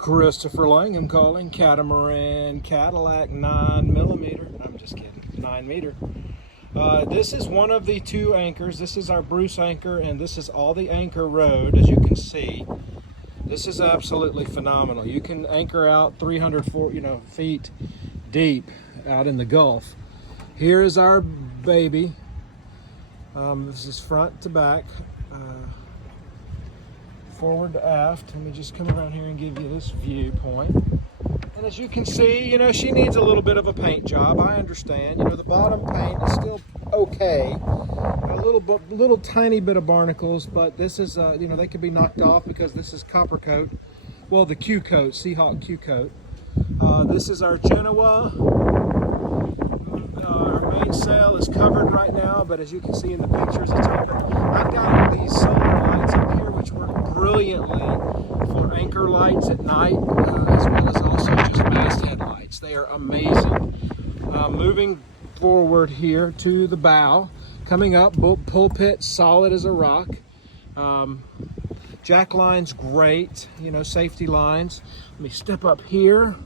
Christopher Langham calling, Catamaran Catalac 9mm. I'm just kidding, 9 meter. This is one of the two anchors. This is our Bruce anchor, and this is all the anchor road, as you can see. This is absolutely phenomenal. You can anchor out 300 feet deep out in the Gulf. Here is our baby. This is front to back, forward to aft. Let me just come around here and give you this viewpoint. And as you can see, she needs a little bit of a paint job. I understand. The bottom paint is still okay. A little tiny bit of barnacles, but this is, they could be knocked off because this is copper coat. Well, the Q coat, Seahawk Q coat. This is our Genoa. Our mainsail is covered right now, but as you can see in the pictures, it's open. I've got these solar lights up here which work brilliantly for anchor lights at night, as well as also just masthead lights. They are amazing. Moving forward here to the bow, coming up, pulpit solid as a rock. Jack lines great, safety lines. Let me step up here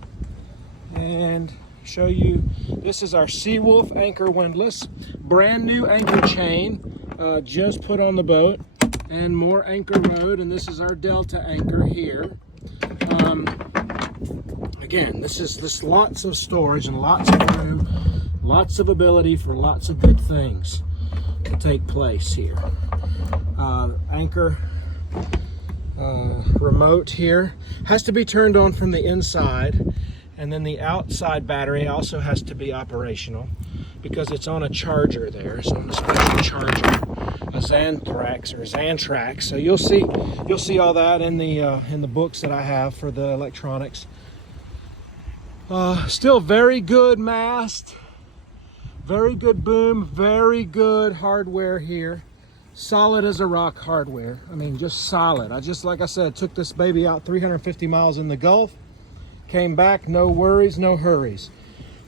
and show you. This is our Seawolf anchor windlass, brand new anchor chain, just put on the boat, and more anchor road. And this is our Delta anchor here. Again, this is lots of storage and lots of room, lots of ability for lots of good things to take place here. Anchor remote here has to be turned on from the inside, and then the outside battery also has to be operational because it's on a charger there. It's on a special charger, a Xantrax. So you'll see all that in the books that I have for the electronics. Still very good mast, very good boom, very good hardware here. Solid as a rock hardware. I mean, just solid. Like I said, took this baby out 350 miles in the Gulf. Came back, no worries, no hurries.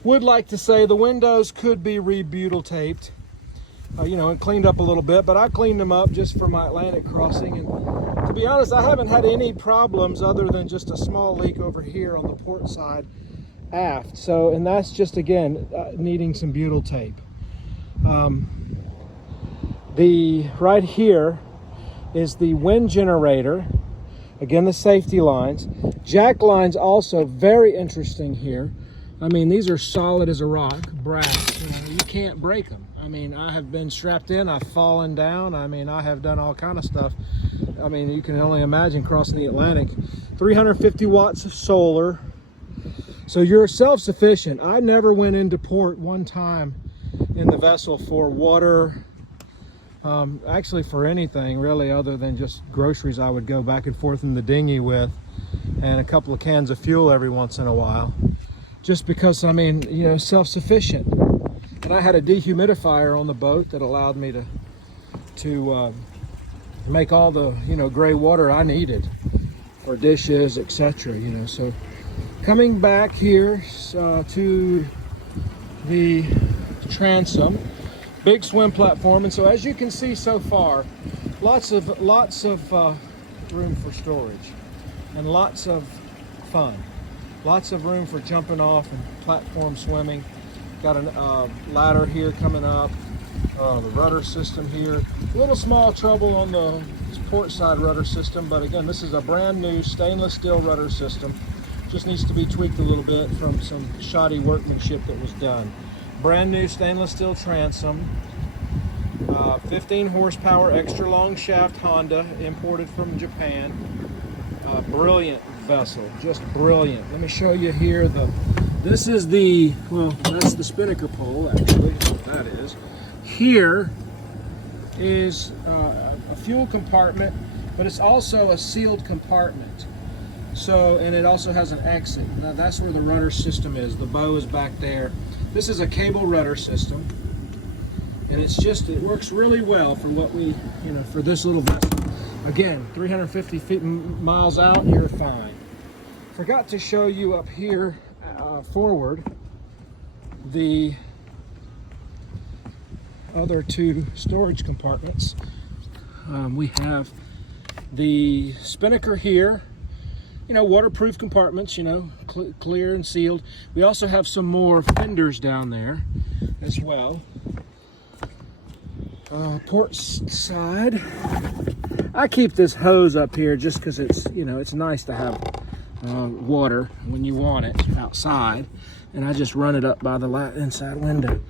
Would like to say the windows could be rebutyl taped, and cleaned up a little bit, but I cleaned them up just for my Atlantic crossing. And to be honest, I haven't had any problems other than just a small leak over here on the port side aft. So, and that's just, again, needing some butyl tape. Right here is the wind generator. Again, the safety lines. Jack lines also very interesting here. I mean, these are solid as a rock, brass. You can't break them. I mean, I have been strapped in, I've fallen down. I mean, I have done all kind of stuff. I mean, you can only imagine crossing the Atlantic. 350 watts of solar. So you're self-sufficient. I never went into port one time in the vessel for water, actually for anything really other than just groceries. I would go back and forth in the dinghy with, and a couple of cans of fuel every once in a while, just because, I mean, self-sufficient. And I had a dehumidifier on the boat that allowed me to make all the gray water I needed for dishes, etc. So coming back here to the transom, big swim platform. And so as you can see so far, lots of room for storage and lots of fun, lots of room for jumping off and platform swimming. Got a ladder here coming up, the rudder system here. A little small trouble on the port side rudder system, but again, this is a brand new stainless steel rudder system. Just needs to be tweaked a little bit from some shoddy workmanship that was done. Brand new stainless steel transom, 15 horsepower extra long shaft Honda, imported from Japan. Brilliant vessel, just brilliant. Let me show you here. This is that's the spinnaker pole, actually, what that is. Here is a fuel compartment, but it's also a sealed compartment. So, and it also has an exit. Now that's where the rudder system is. The bow is back there. This is a cable rudder system, and it works really well for what we, for this little vessel. Again, 350 miles out, you're fine. Forgot to show you up here forward the other two storage compartments. We have the spinnaker here, you know, waterproof compartments, you know, clear and sealed. We also have some more fenders down there as well. Port side. I keep this hose up here just because it's, you know, it's nice to have water when you want it outside, and I just run it up by the inside window.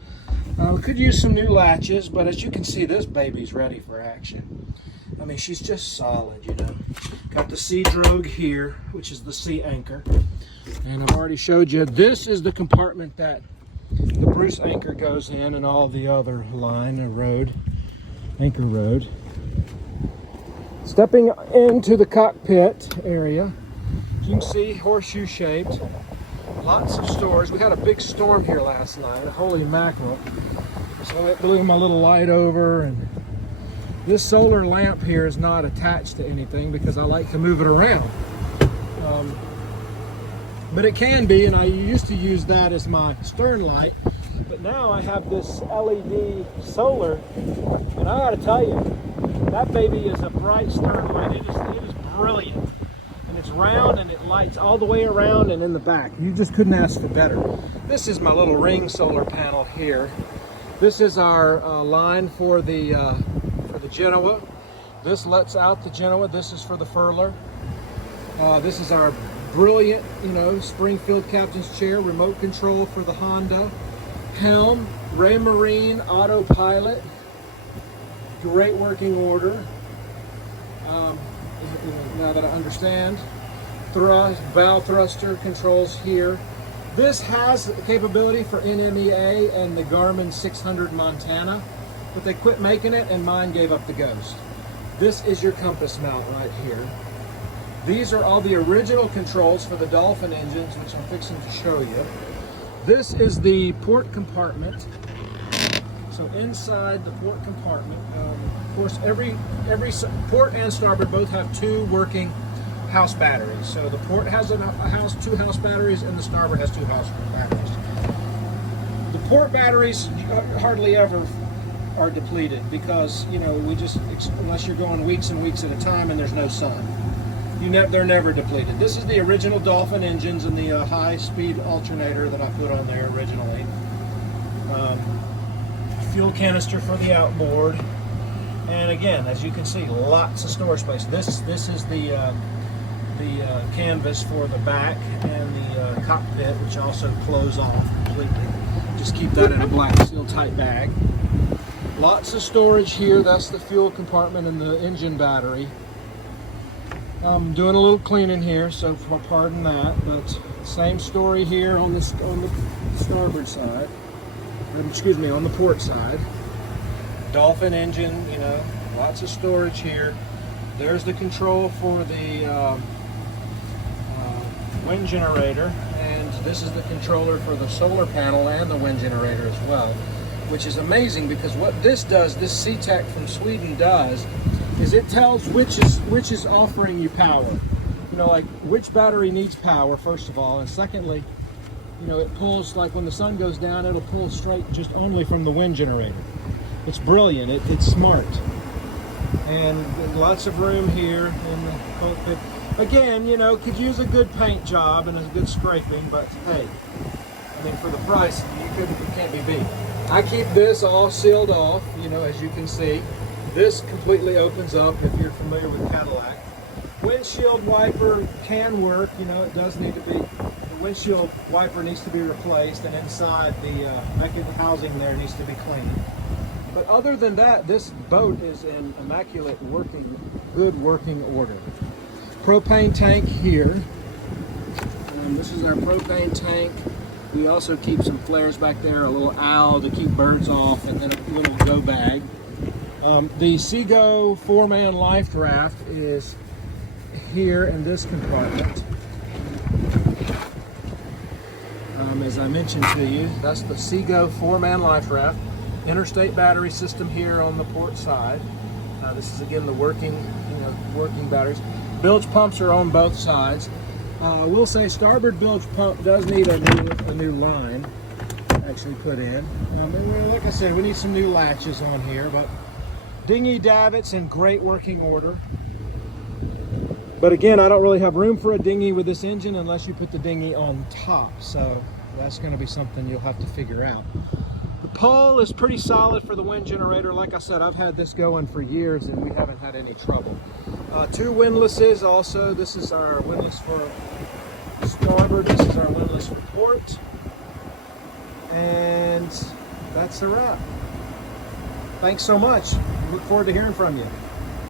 We could use some new latches, but as you can see, this baby's ready for action. I mean, she's just solid, you know. Got the sea drogue here, which is the sea anchor, and I've already showed you this is the compartment that the Bruce anchor goes in, and all the other line, anchor road. Stepping into the cockpit area, you can see horseshoe shaped, lots of stores. We had a big storm here last night, holy mackerel. So I blew my little light over, and this solar lamp here is not attached to anything because I like to move it around. But it can be, and I used to use that as my stern light, but now I have this LED solar, and I gotta tell you, that baby is a bright stern light. It is brilliant. And it's round, and it lights all the way around and in the back. You just couldn't ask for better. This is my little ring solar panel here. This is our line for the Genoa. This lets out the Genoa. This is for the furler. This is our brilliant, you know, Springfield captain's chair, remote control for the Honda. Helm, Ray Marine autopilot. Great working order. Now that I understand. Valve thruster controls here. This has the capability for NMEA and the Garmin 600 Montana, but they quit making it and mine gave up the ghost. This is your compass mount right here. These are all the original controls for the Dolphin engines, which I'm fixing to show you. This is the port compartment. So inside the port compartment, of course, every port and starboard both have two working house batteries. So the port has two house batteries, and the starboard has two house batteries. The port batteries hardly ever are depleted because, you know, unless you're going weeks and weeks at a time and there's no sun, they're never depleted. This is the original Dolphin engines and the high-speed alternator that I put on there originally. Fuel canister for the outboard, and again, as you can see, lots of storage space. This is the canvas for the back and the cockpit, which also close off completely. Just keep that in a black seal tight bag. Lots of storage here. That's the fuel compartment and the engine battery. I'm doing a little cleaning here, so pardon that, but same story here on the starboard side. Excuse me, on the port side. Dolphin engine, you know, lots of storage here. There's the control for the wind generator, and this is the controller for the solar panel and the wind generator as well, which is amazing because what this does, this C-Tech from Sweden does, is it tells which is offering you power. You know, like which battery needs power, first of all, and secondly, you know, it pulls, like when the sun goes down, it'll pull straight just only from the wind generator. It's brilliant, it's smart. And lots of room here in the cockpit. Again, you know, could use a good paint job and a good scraping, but hey, I mean, for the price, it can't be beat. I keep this all sealed off, you know, as you can see. This completely opens up if you're familiar with Catalac. Windshield wiper can work, you know, it does need to be. Windshield wiper needs to be replaced, and inside the housing there needs to be cleaned. But other than that, this boat is in immaculate good working order. Propane tank here. This is our propane tank. We also keep some flares back there, a little owl to keep birds off, and then a little go bag. The Seago 4-man life raft is here in this compartment. As I mentioned to you, that's the Seago 4-man life raft. Interstate battery system here on the port side. This is again the working batteries. Bilge pumps are on both sides. I will say starboard bilge pump does need a new line actually put in. And like I said, we need some new latches on here, but dinghy davits in great working order. But again, I don't really have room for a dinghy with this engine unless you put the dinghy on top. So that's going to be something you'll have to figure out. The pole is pretty solid for the wind generator. Like I said, I've had this going for years and we haven't had any trouble. 2 windlasses also. This is our windlass for starboard. This is our windlass for port. And that's a wrap. Thanks so much. Look forward to hearing from you.